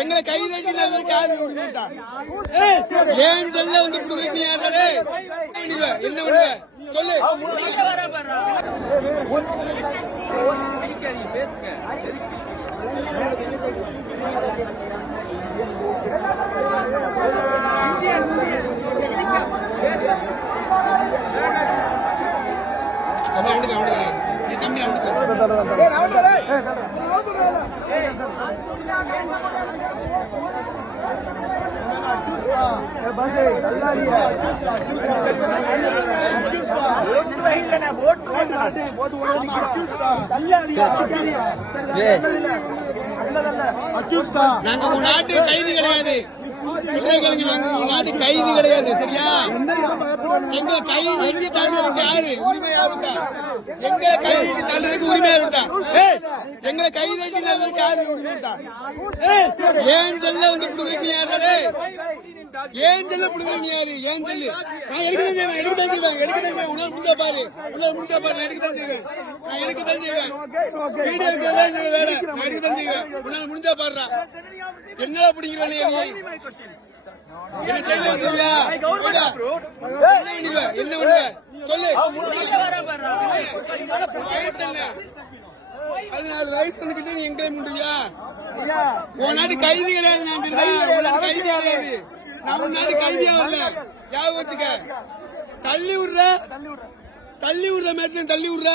எங்களை கைது ஏன் சொல்ல வந்து கொடுக்குறீங்க யாரே என்ன பண்ணுவ சொல்லு நாங்க உங்க நாட்டு கைது கிடையாது, நாட்டு கைது கிடையாது. சரியா? எங்களை கைது தள்ளுறதுக்கு யாரு உரிமையா இருந்தா? எங்களை கைது தள்ளுறதுக்கு உரிமையா இருந்தா? எங்களை கைது தள்ளுறதுக்கு யாரு உரிமையா? ஏன் சொல்ல வந்து கொடுக்குறீங்க யாரே? ஏன் சொல்ல கொடுக்குறீங்க யாரு? ஏன் சொல்லு? நான் எடுக்கத்தான் செய்வேன். உணவு முடிஞ்சா பாரு, நான் எடுக்கத்தான் செய்வேன். வீடியோ எடுக்கிறதா என்னோட வேலை. நான் எடுக்கத்தான் செய்வேன். உணவு முடிஞ்சா பாடுறா. என்னடா பிடிக்கிறேன் என்ன செய்ய வந்துருவியா? என்ன பண்ணுவ சொல்லு. 14 வயசு கிட்ட நீ எங்க முடியா? உன் நாட்டு கைது கிடையாது. நான் தெரியுதா? கைது கிடையாது. நான் உன் நாட்டு கைதியா வரல. ஞாபகம் வச்சுக்க. தள்ளி விடுற மேட்ல தள்ளி விடுற